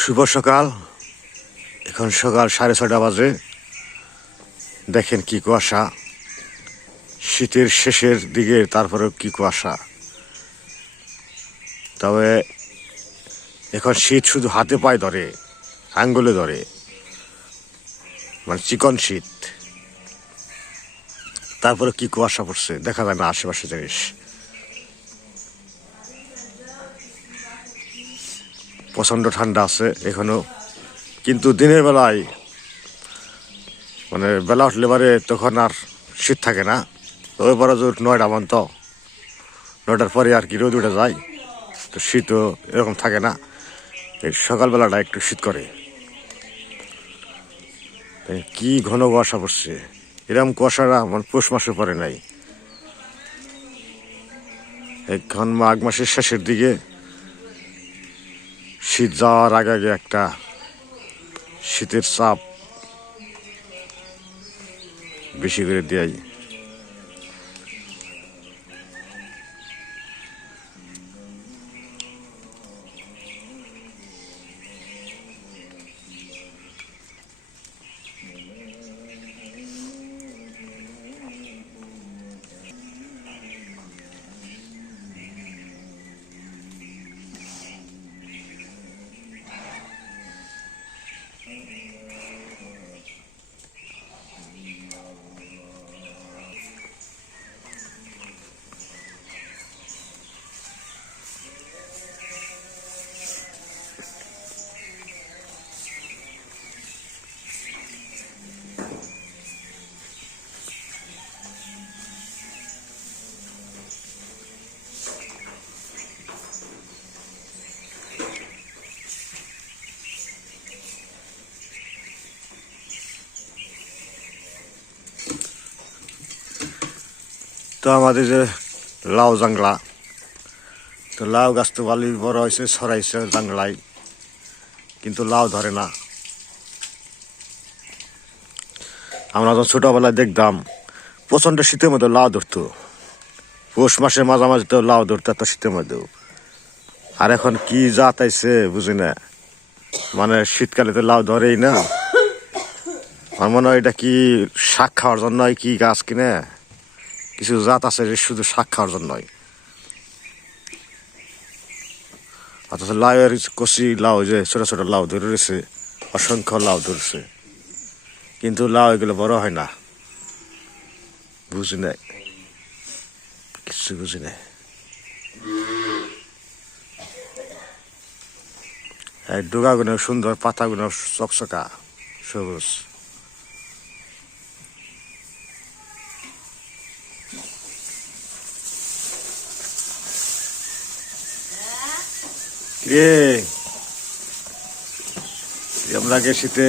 শুভ সকাল। এখন সকাল 6:30 বাজে। দেখেন কি কুয়াশা, শীতের শেষের দিকে, তারপরে কি কুয়াশা। তবে এখন শীত শুধু হাতে পায়ে ধরে, আঙ্গুলে ধরে, মানে চিকন শীত। তারপরে কি কুয়াশা পড়ছে দেখা যায় না আশেপাশে জিনিস। প্রচণ্ড ঠান্ডা আছে এখনো, কিন্তু দিনের বেলায় মানে বেলা উঠলে পারে তখন আর শীত থাকে না। ওই বড় জোর 9টা পর্যন্ত, 9টার পরে আর কি রোদ উঠে যায়, তো শীতও এরকম থাকে না। এই সকালবেলাটা একটু শীত করে। কি ঘন কুয়াশা পড়ছে, এরকম কুয়াশাটা মানে পৌষ মাসে পড়ে নাই। এখন মাঘ মাসের শেষের দিকে শীত যাওয়ার আগে আগে একটা শীতের চাপ বেশি করে দেয়। তো আমাদের যে লাউ জাংলা, তো লাউ গাছ তো ভালোই বড় হয়েছে, ছড়াইছে জাংলায়, কিন্তু লাউ ধরে না। আমরা যখন ছোটবেলায় দেখতাম প্রচণ্ড শীতের মধ্যে লাউ ধরতো, পৌষ মাসের মাঝামাঝি তো লাউ ধরতো এত শীতের মধ্যেও। আর এখন কি জাত আইছে বুঝি না, মানে শীতকালে তো লাউ ধরেই না। আমার মনে হয় এটা কি শাক খাওয়ার জন্য কি গাছ কিনে, কিছু জাত আছে যে শুধু শাক খাওয়ার জন্যই। অথচ লাউয়ের কচি লাউ, যে ছোট ছোট লাউ ধরে রয়েছে, অসংখ্য লাউ ধরছে, কিন্তু লাউ এগুলো বড় হয় না। বুঝি নাই, কিছু বুঝি নাই। এই ডোগাগুলো সুন্দর, পাতাগুলো চকচকা সবুজ। কে কেমন লাগে শীতে?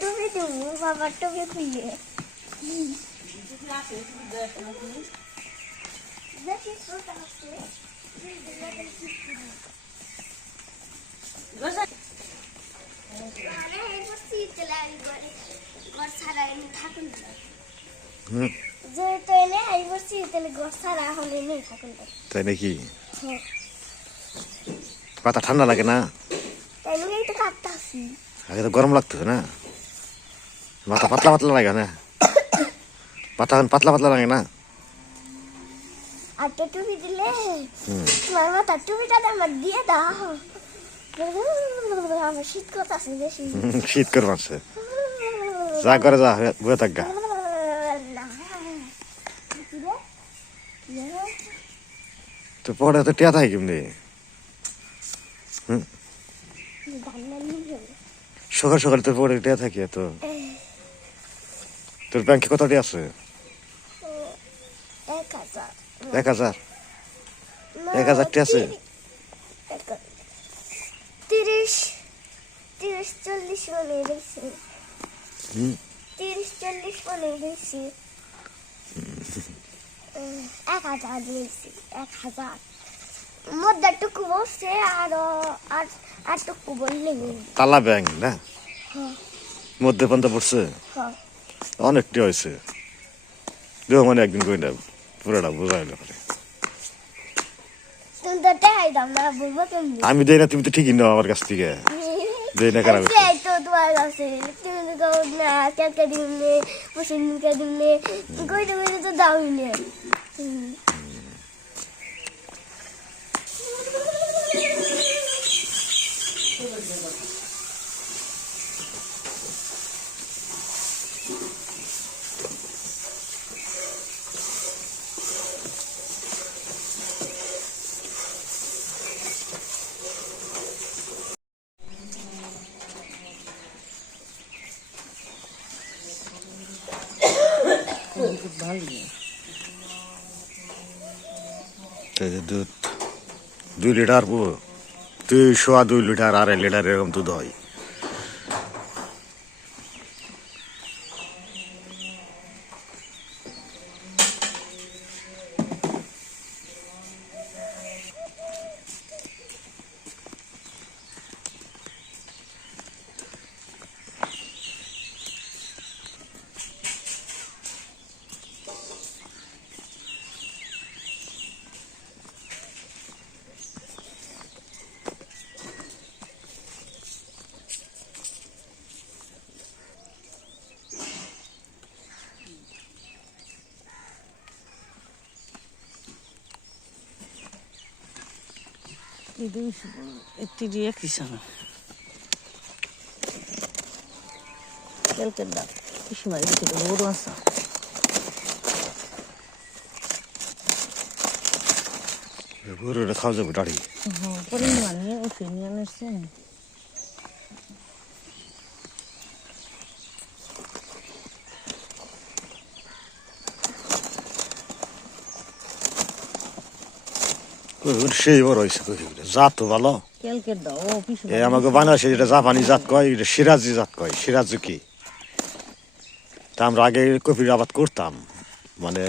টুপি দেবো, বাবার টুপি খুলে তাই নাকি? পাতা ঠান্ডা লাগে না? আগে তো গরম লাগতো না, মাথা পাতলা পাতলা লাগে না, মাথা পাতলা পাতলা লাগে না। আর টুপি দিলে তোমার মাথা টুপিটা আমার দিয়ে দাও, আমার শীত করতেছে বেশি। শীত করবে আছে, যা করে যা বয়ে থাক গা। তো পরে তো টিয়া থাকে কেমনি? সকাল সকাল তোর পরে টিয়া থাকি তো তোর ব্যাংকে কত টিয়া আছে? 1,000 1,000 টিয়া আছে? 30-40 মনে হয়েছে। 30-40 মনে হয়েছে। 1,000 নিয়েছি, 1,000 মধ্যে টুকু বসছে আর টুকু বললে তালা ব্যাংক না হ্যাঁ মধ্যে পর্যন্ত পড়ছে হ্যাঁ অনেকটি হয়েছে দেহ মানে একদিন কই না পুরোটা বোঝা হইলো পরে। তুমি তো টাকাই দাম না বলবো তুমি আমি দেই না তুমি তো ঠিকই নাও আমার কাছ থেকে দেই না কারণ সেই তো তোমার কাছে তুমি তো না কেটে দিলে পছন্দ করে দিলে কইতে কইতে তো দামি নেই দুধ 2 লিটার 2 লিটার 2.5 লিটার এরকম দুধ হয়। একটি দিয়ে কিসানো তেলকের দাম পিসিমারি দিতে বড় আসা গরুটা খাওয়া যাবে দাঁড়ি পরিমাণে ওষুধ নিয়ে আনছেন সেই বড় হয়েছে জাত তো ভালো। তেলকের দাও এই আমাকে বাংলাদেশে যেটা জাপানি জাত কয় এটা সিরাজি জাত কয় সিরাজুকি। তা আমরা আগে কফির আবাদ করতাম মানে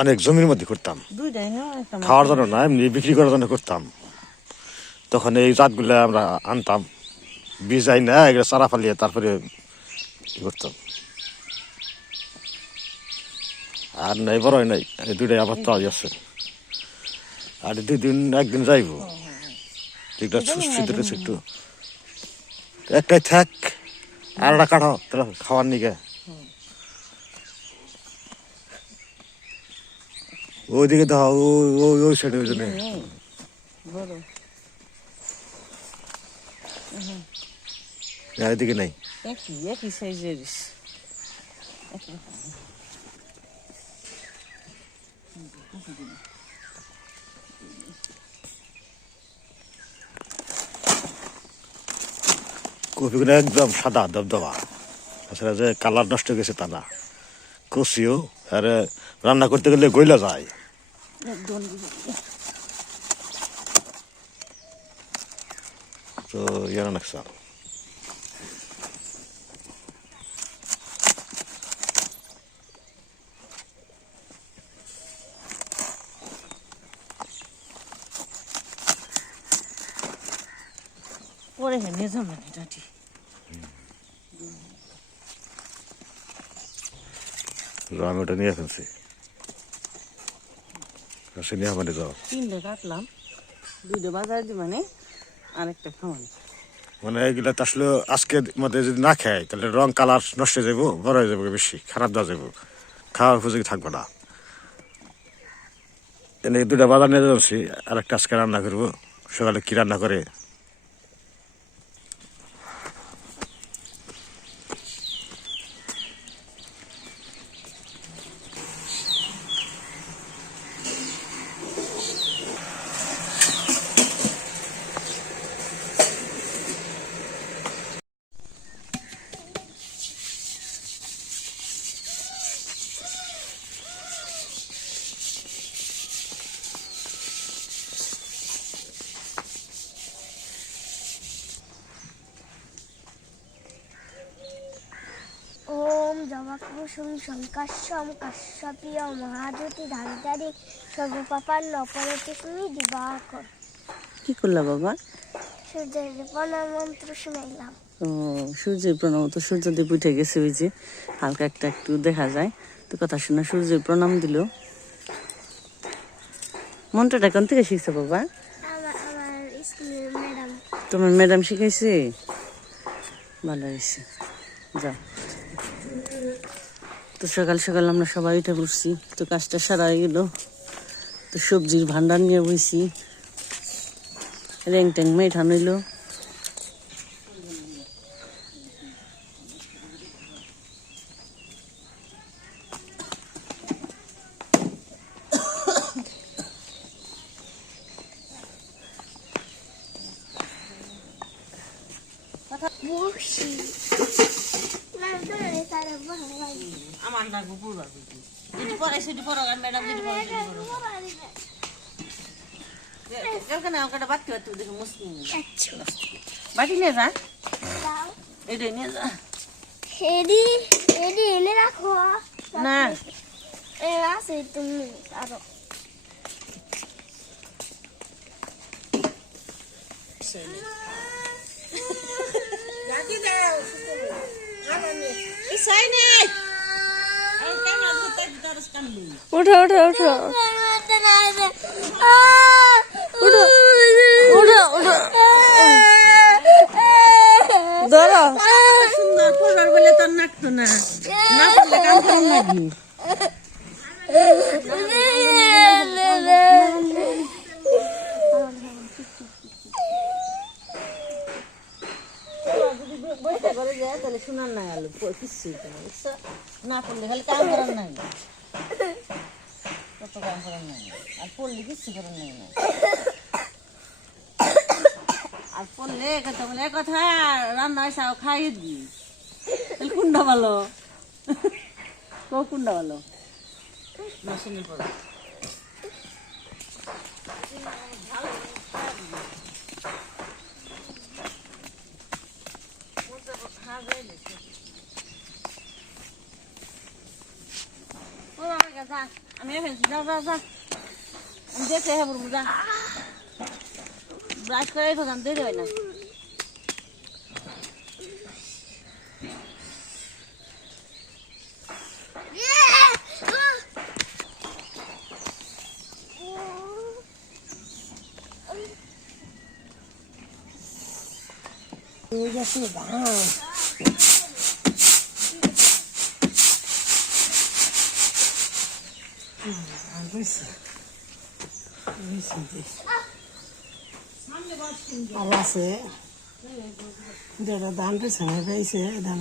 অনেক জমির মধ্যে করতাম দুইটাই না খাওয়ার জন্য না এমনি বিক্রি করার জন্য করতাম। তখন এই জাতগুলো আমরা আনতাম বীজাই না এগুলো চারা ফালিয়ে তারপরে কি করতাম আর নাই বড় নাই এই দুইটাই আবার তো আছে আর 2 দিন একদিন যাইব যেটা সুস্থিত একটু একটাই থাক আর একটা কাটো তোরা খাওয়ার নিকে ওইদিকে দাও ওই সাইডে ওই জন্য বড় এদিকে নাই একই সাইজের কপিগুলো একদম সাদা দবদবা আসলে যে কালার নষ্ট হয়ে গেছে তা না কষিও আর রান্না করতে গেলে গইলা যায় তো ইয়ার নাকসা পরে নিয়ে যাবেন এটাটি আমি ওটা নিয়ে ফেলছি নিয়ে মানে যাও 3টে কাটলাম 2টে বাজার দি মানে আরেকটা খাওয়ানি মানে এগুলা তো আসলে আজকে মধ্যে যদি না খাই তাহলে রং কালার নষ্ট হয়ে যাবো বড় হয়ে যাবো বেশি খারাপ দেওয়া যাবো খাওয়ার উপযোগী থাকবো না এনে 2টা বাজার নিয়ে যাচ্ছি আর একটা আজকে রান্না করবো সকালে কি রান্না করে মহাপুরুষং শঙ্কাশ্যম কাশ্যপীয় মহাজ্যোতি ধারিধারী সর্বপাপান্ন পরতেস্মি দিবাকর। কি করলা বাবা? সূর্যের প্রণাম মন্ত্র শুনাইলাম। ও সূর্যের প্রণাম, তো সূর্যদেব উঠে গেছে, ওই যে হালকা একটু দেখা যায়। তো কথা শোনা সূর্যের প্রণাম দিল। মন্ত্রটা কোন থেকে শিখছো বাবা? আমার স্কুলের ম্যাডাম। তোমার ম্যাডাম শিখাইছে? ভালো হয়েছে, যাও। তো সকাল সকাল আমরা সবাই উঠে বসছি, তো কাজটা সারা হয়ে গেল। তো সবজির ভান্ডার নিয়ে বসছি, র্যাং ট্যাং মেঠানো হইল। বসি না ধরে তারা ভালো লাগে। আমার না গুপুর বাবু যেটি পড়াই সেটি পড়ো, আর ম্যাডাম যেটি পড়াই সেটি পড়ো। কালকে না কালকে বাড়তে বাড়তে দেখে মুসলিম আচ্ছা বাটি নিয়ে যা, দাও এটাই নিয়ে যা। এডি এডি এনে রাখো না এ আছে তুমি আরো উঠো উঠো উঠো উঠো উঠো উঠো ধরো। সুন্দর পড়বার বলে তোর নাকতো না, না পড়লে কাম করার লাগি। বইটা করে যায় তাহলে শোনার নাই আলো কিছুই না পড়লে খালি কাম করার নাই, কত কাম করার নাই। আর পড়লে কিচ্ছু করার নাই না। আর পড়লে বলে কথা রান্না হয়েছে খাইয়ে দি, তাহলে কোনটা ভালো? কোনটা ভালো? মেশিনের পড়া আমি ফেলছি, যাও যাও যা, আমি দেখতে হ্যাঁ বলবো যা, ব্রাশ করে প্রধান দেরি হয় না। আছে যেটা ধান পেছনে পেয়েছে ধান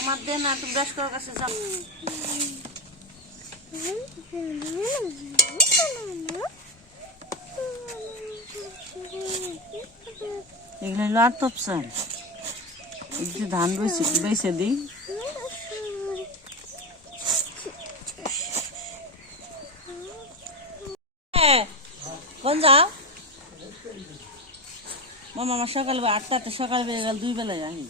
আমার দে না, তুমি ব্রাশ করার কাছে যাও। এগুলো হলো আর তপসান, একটু ধান রয়েছে বেছে দিই। কোন যাও মামা? আমার সকাল 8টাতে সকাল বেড়ে গেল, 2 বেলায় আহি।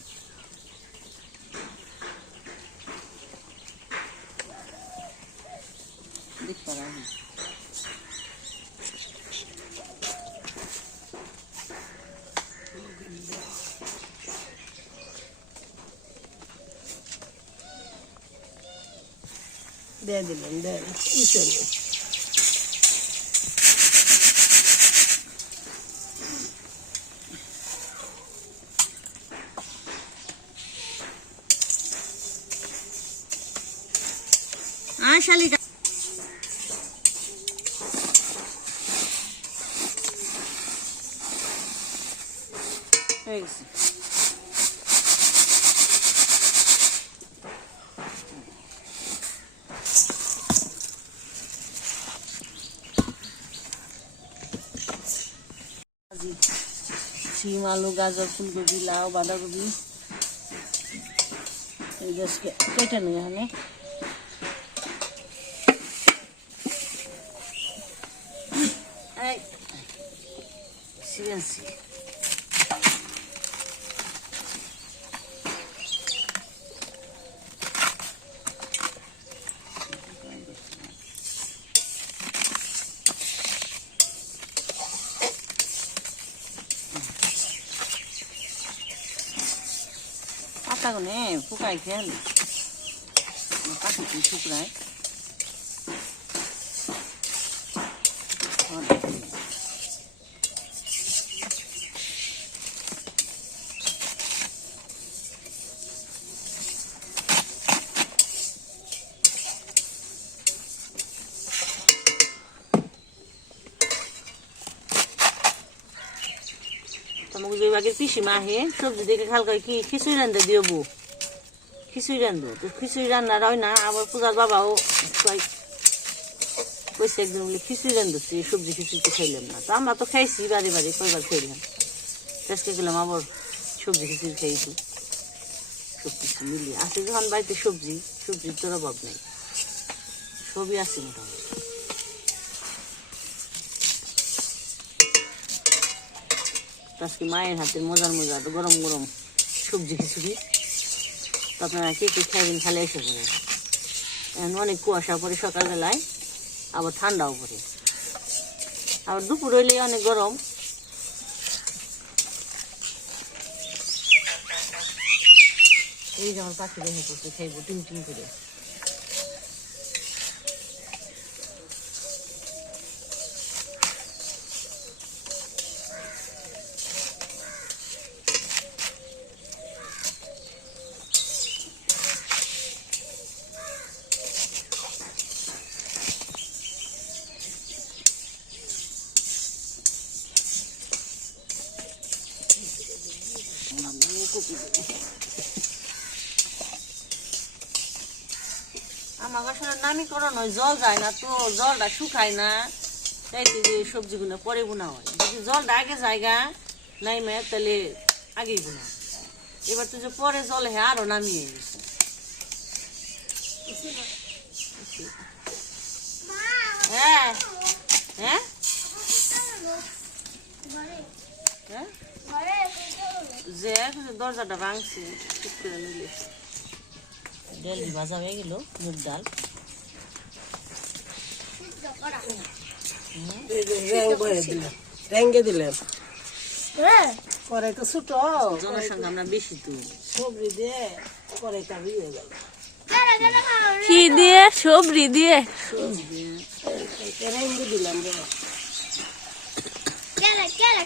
দেখ পারা আহি দিয়ে দিলেন দেন চলে শালিকা হয়ে গেছে। শিম আলু গাজর ফুলকপি লাউ বাঁধাকপি এই গাছকে কেটে নিই এখানে সিরিয়াসলি পাতাগুলো ফুকাই খেয়ালি পাখি শুকরায় তোমাকে যে আগের পিসিমা আহে সবজি দেখে খালকা কি খিচুড়ি রান্ধতে দিও বউ খিচুড়ি রান্ধবো তো খিচুড়ি রান্না হয় না আবার পূজার বাবাও কইছে একদিন বলে খিচুড়ি রান্ধছি সবজি খিচুড়ি তো খাইলাম না তো আমরা তো খাইছি বাড়ি বাড়ি কয়বার খাইলাম আজকে গেলাম আবার সবজি খিচুড়ি খাইছি সব কিছু মিলিয়ে আছে যখন বাড়িতে সবজির তোর অভাব নেই সবই আছে মোটামুটি আজকে মায়ের হাতের মজার গরম গরম সবজি খিচুড়ি তো আপনারা কে কে খাইবেন খালে এসে পড়ে এখন অনেক কুয়াশা পড়ে সকালবেলায় আবার ঠান্ডাও পড়ে আবার দুপুর হইলে অনেক গরম এই যে আমার পাখি দেখে পড়ছে খাইবো টিম টিম করে আমার আসলে নামীকরণ হয় জল যায় না তো জলটা শুকায় না তাইতে যে সবজিগুলো পরে বোনা হয় যদি জলটা আগে জায়গা নাইমে তাহলে আগেই বোনা এবার তো যে পরে জল হ্যাঁ আরো নামিয়ে গেছে হ্যাঁ হ্যাঁ হ্যাঁ যে দরজাটা ভাঙছে ঠিক করে নিলে ডাল ভাজা হয়ে গেল মুগ ডাল রেঙ্গে দিলেন পরে তো ছোট জনসংখ্যা আমরা বেশি তো সবজি দিয়ে পরে কাবি হয়ে গেল কি দিয়ে সবরি দিয়ে রেঙ্গে দিলাম রে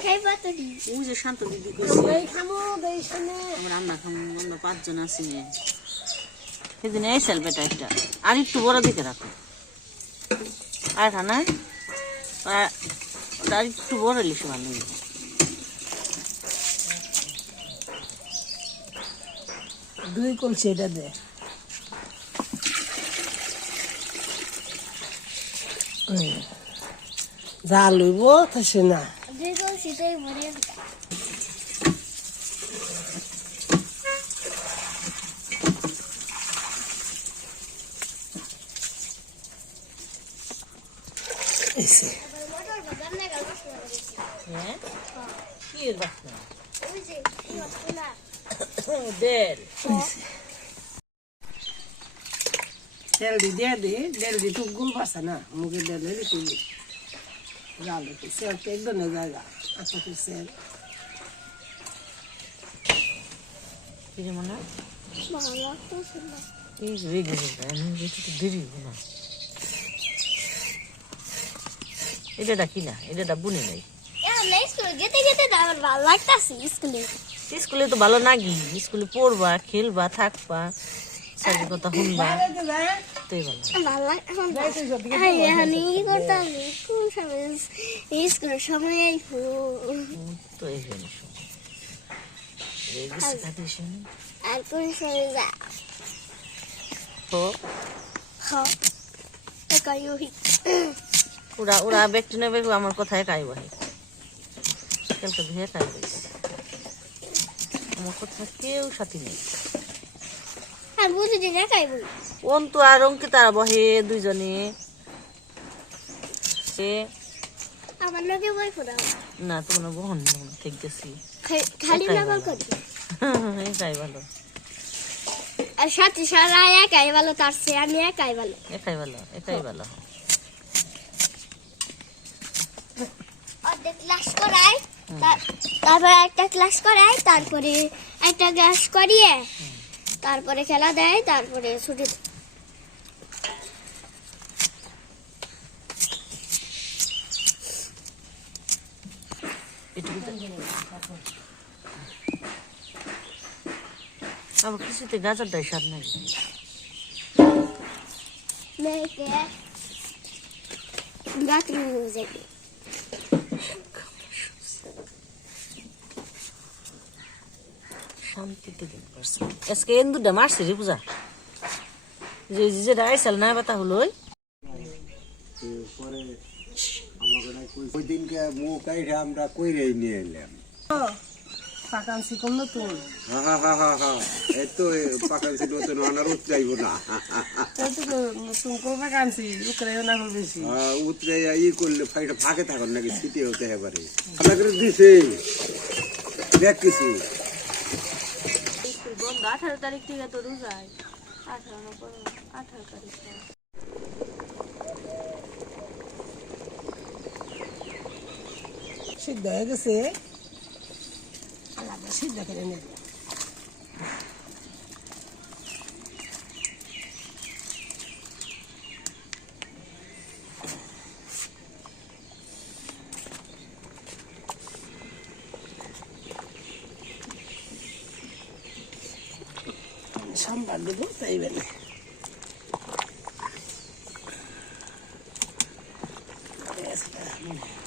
খাইবা তো দি ওই যে শান্ত দিদি কইছে খামো দেই শুনে আমরা রান্না খামো আমরা 5 জন আছি নে সেদিন এই সেলবেটা একটা আর একটু বড় দিকে রাখো আর না আর একটু বড় লিখে ভালো দুই কলসি এটা দে যা লইব তাছে না দেখো সেটাই বড়িয়া এসে মোটর বাজার না গেল হ্যাঁ কি এর বাসনা ওই যে না দেল তেল দিয়ে দেল দি টুক গুল পাসা না মুগে দেল দি টুক জালে তো সেল তে একদম জায়গা আচ্ছা তো সেল কি রে মনে ভালো লাগতেছে না এই রেগে রেগে আমি যেতে তো দেরি না এটা কি না এটা বুনে নাই স্কুলে যেতে যেতে আমার ভালো লাগতেছে স্কুলে তো ভালো নাগি স্কুলে পড়বা খেলবা থাকবা সাথে কথা শুনবা তাই ভালো স্কুলের সময় তো এই জন্য আর কোন সময় যা ওরা ব্যক্তি নেবে আমার কথায় কাইব কালকে ধুয়ে খাই আমার কথা কেউ সাথী নেই। আর বুঝি একাই বলি অন্তু আর অঙ্কিতারা বহে দুইজনে। সে আমার লোকে বই ফোনা না তোমার বহন ঠিক গেছি। খালি একাই নামাল ভালো। করি একাই ভালো, আর সাথে সারা একাই ভালো, তার চেয়ে আমি একাই ভালো। একাই ভালো, একাই ভালো। অর্ধেক ক্লাস করাই, তারপরে একটা ক্লাস করাই, তারপরে একটা ক্লাস করিয়ে তারপরে খেলা দেয়, তারপরে ছুটি দেয়। আবার কিছুতে গাছের দেয় স্বাদ নাই। মেয়েকে রাত্রি যাবে শান্তিতে দিন করছে আজকে এন্দুরটা মারছে রে পূজা, যে যেটা আইসাল না বাতা হলো ওই দিনকে মুখ কাইরে আমরা কইরেই নিয়ে এলাম। পাকানছি কোন নতুন এই তো পাকানছি নতুন আনার উতরাইব না, নতুন করে পাকানছি উকরাইও না হল বেশি। উতরাইয়া ই করলে ফাইটা ফাঁকে থাকুন নাকি স্মৃতি হতে এবারে আমাকে দিছে দেখ কিছু। বন্ধ 18 তারিখ থেকে তো রোজায় 18 তারিখ সিদ্ধ হয়ে গেছে, আলাদা সিদ্ধ করে নেব। সম্বার দেবো তাই বেলে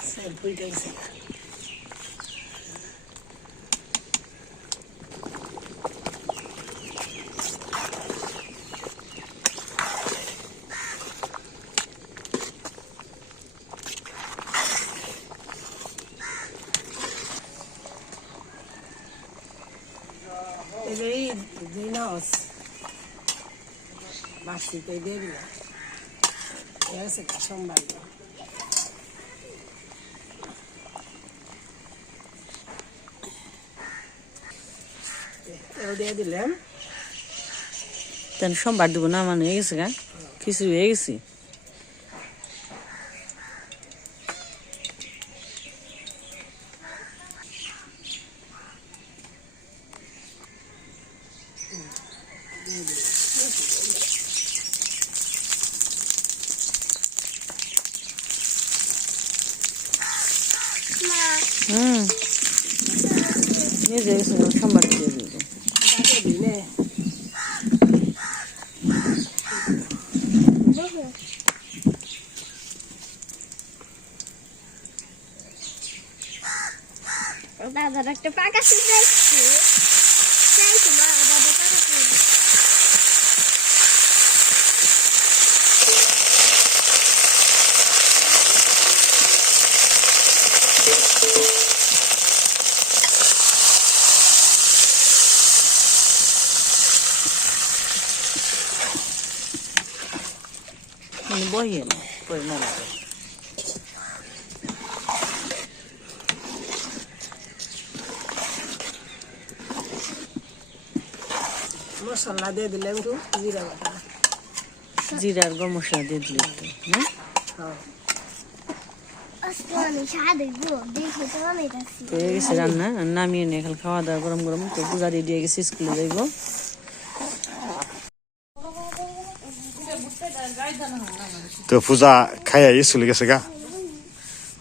স্যার পুইটা গেছে। এই দুই নাস বাসি কই দিয়ে দিলাম, এসে সোমবার দিয়ে দিলাম। তেন সোমবার দিব না মানে হয়ে গেছে গা, খিচুড়ি হয়ে গেছি। নিয়ে যে গেছে সোমবার দিয়ে দিব। দিনে দাদার একটা পাকা চাইছি মা, দাদা পাকা বহিয়ে না করে না লাগে। মশলা দিয়ে দিলাম একটু জিরা বাটা। জিরা আর গরম মশলা দিয়ে দিলে একটু, না হ্যাঁ আজকে আমি স্বাদ হইবো দেখে তো আমি কাছি তো হয়ে গেছে রান্না, নামিয়ে নিয়ে খালি খাওয়া দাওয়া গরম গরম। তো পূজা রেডি হয়ে গেছে, স্কুলে যাইব। তো পূজা খাইয়া স্কুলে গেছে গা,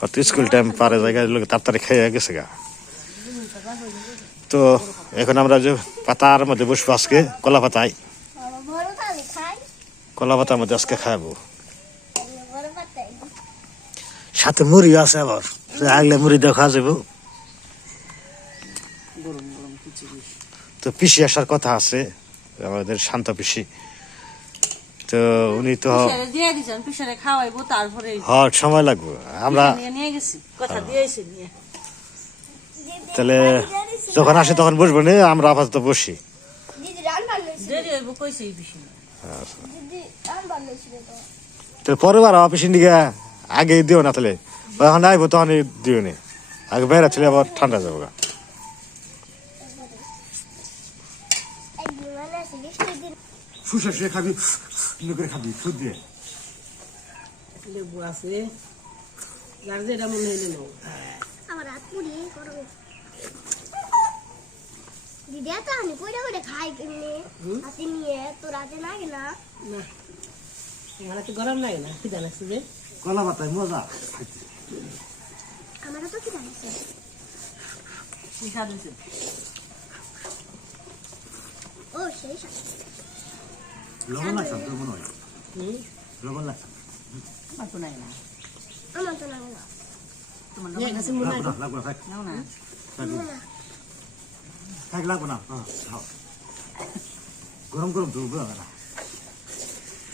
অত স্কুল টাইম পারে জায়গায় লোক তাড়াতাড়ি খাইয়া গেছে গা। তো এখন আমরা যে পাতার মধ্যে বসবো আজকে, কলা পাতায়, বড় পাতা খাই, কলা পাতার মধ্যে আজকে খাবো। বড় পাতাই সাথে মুড়ি আছে আবার, আগলে মুড়ি দিয়ে খাওয়া যাবো। গরম গরম খিচুড়ি। তো পিসি আসার কথা আছে, আমাদের শান্ত পিসি। তো উনি তো পিসারে দিয়ে দিছেন, পিসারে খাওয়াইবো তারপরে হট সময় লাগবে। আমরা নিয়ে গেছি, কথা দিয়েছি নিয়ে। তাহলে যখন আসে তখন বসবো না, আমরা আপাতত বসি। দিদি রান বানাইছিল দেরি হইব কইছে এই বেশি না। দিদি রান বানাইছিল তো তাহলে পরের বার অফিসে দিকে আগে দিও না, তাহলে যখন আইবো তখন দিও না, আগে বেড়া ছিল আবার ঠান্ডা যাবো গা। একদিন মানে আছে বৃষ্টির দিন শুষে শুয়ে খাবি, করে খাবি ফুট দিয়ে। লেবু আছে যার যেটা মনে হইলে নাও। আমার হাত পুড়ি করো দিদি এত আমি কইরা কইরা খাই কেমনে হাতে নিয়ে তো রাতে লাগে না না আমার তো গরম লাগে না, খিদা লাগছে যে। কলা পাতায় মজা। আমার তো কি জানিস কি স্বাদ হইছে? ও সেই সাথে লবণ লাগছে তোর মনে হয়? হুম লবণ লাগছে? আমার তো নাই না। আমার তো লাগে না তোমার নিয়ে গেছে মনে হয়। লাগবো না, থাক নাও না। থাক, লাগবো না, খাও। গরম গরম তো বুঝা না,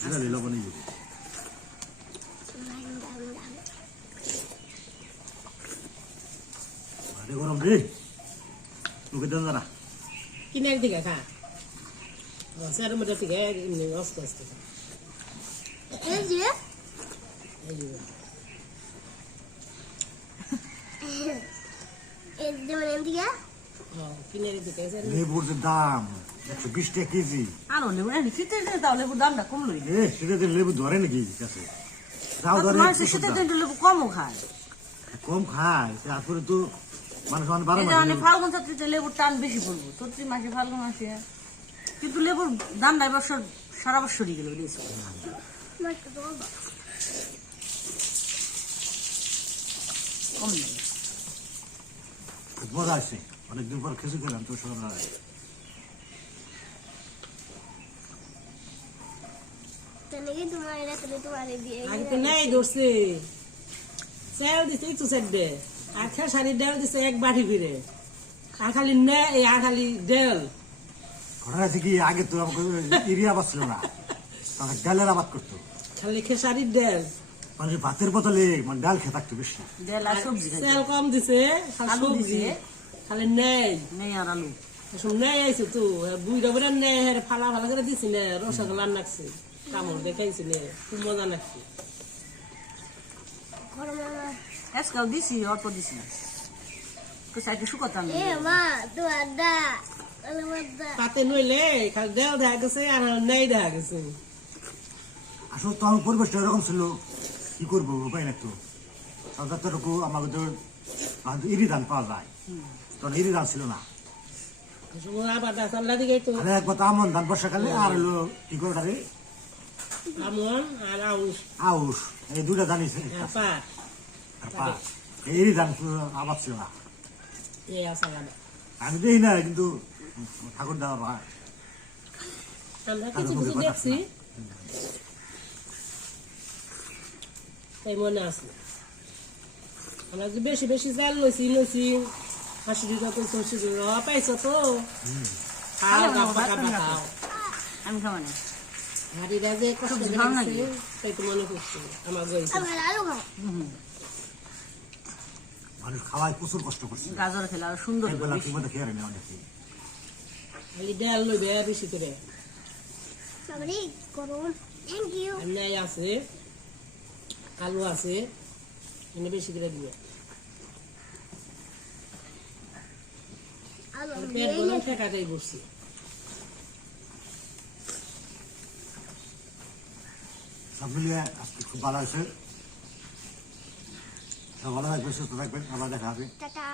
এটা লবণই দিবি। আরে গরম রে, মুখে দেন না। কিনে একদিকে খা স্যার মধ্যে থেকে এমনি আস্তে আস্তে খা। এই যে এই যে এই যেমন এদিকে কিনে একদিকে লেবুর যে দাম 120 টাকা কেজি। আরো লেবু এই শীতের দিনে তাও লেবুর দামটা কমলোই। সেটা দিয়ে লেবু ধরে নাকি কাছে? তাও ধরে মানুষ শীতের দিনে তো লেবু কমও খায়। কম খায়, তারপরে তো মানুষ অনেক বারো এই মাসে যে ফাল্গুন চৈত্রে লেবুর টান বেশি পড়বো, চৈত্র মাসে ফাল্গুন মাসে। কিন্তু লেবুর দামটা এবছর সারা বছরই গেল দিয়েছে। মাছটা তো কম নেই। খুব মজা আসছে, অনেকদিন পর খেসে খেলাম তো সকাল। তাহলে কি তোমার এটা তুমি তোমার দিয়ে আগে তো নাই ধরছে স্যার দিছে একটু সেট দে আচ্ছা শাড়ি ডাল দিছে এক বাটি ফিরে আর খালি নে এই আর খালি ডাল ঘটনা আছে কি, আগে তো আমাকে এরিয়া আবাদ ছিল না, তখন ডালের আবাদ করতো। খালি খেসারির ডাল মানে ভাতের বদলে মানে ডাল খেয়ে থাকতো বেশি। দেল আর সবজি খাই। সেল কম দিছে খালি আলু সবজি দিছে। খালি নেই নেই আর আলু। এসব নেই আইছে তো বুইটা বুইটা নেই হ্যাঁ ফালা ফালা করে দিছি নে রসগোল্লা নাকছে কামড় দেখাইছি নে খুব মজা নাকছে গরমে আজকাল দিছি অল্প দিছি। তো সাইডে শুকাতাম। এ মা তোমার দা আমার দা তাতে নইলে খালি ডাল দেখা গেছে আর নেই দেখা গেছে আসলে তখন পরিবেশটা এরকম ছিল, কি করবো উপায় না তো। যতটুকু আমাকে তো ইরি ধান পাওয়া যায়, তখন ইরি ধান ছিল না। আবার দাসাল্লা দিকে তো আর একবার তো আমন ধান বর্ষাকালে, আর হলো কি করে ওটারে আমন আর আউশ আউশ, এই দুটা ধানই ছিল। আর পাট আর পাট, এই ইরি ধান আবাদ ছিল না। এই আসালাম আমি দেখি না, কিন্তু ঠাকুর দেওয়া ভাই আমরা কিছু কিছু দেখছি তাই মনে আছে আমরা যে বেশি বেশি জাল লইছি হাসি তো খুশি পাইছো তো খাও গাপ্পা গাপ্পা খাও আমি খাওয়া না। হাড়িরা যে কষ্ট সবজি করে খাও গেছে, নাকি? তাই তো মনে করছে আমার গইছে আমার আলু খাও মানুষ খাওয়ায় প্রচুর কষ্ট করছে। গাজর খেলে আরো সুন্দর হবে একবেলা বেশি। ঠিক মতো খেয়ে নেই অনেকে। খালি ডাল লইবে বেশি করে বাবারে গরম থ্যাংক ইউ আর নাই আছে আলু আছে এনে বেশি করে দিবে আলু পেট গরম ঠেকাটাই বসছি সব মিলিয়ে আজকে খুব ভালো হয়েছে। সব ভালো থাকবেন, সুস্থ থাকবেন, আবার দেখা হবে। টাটা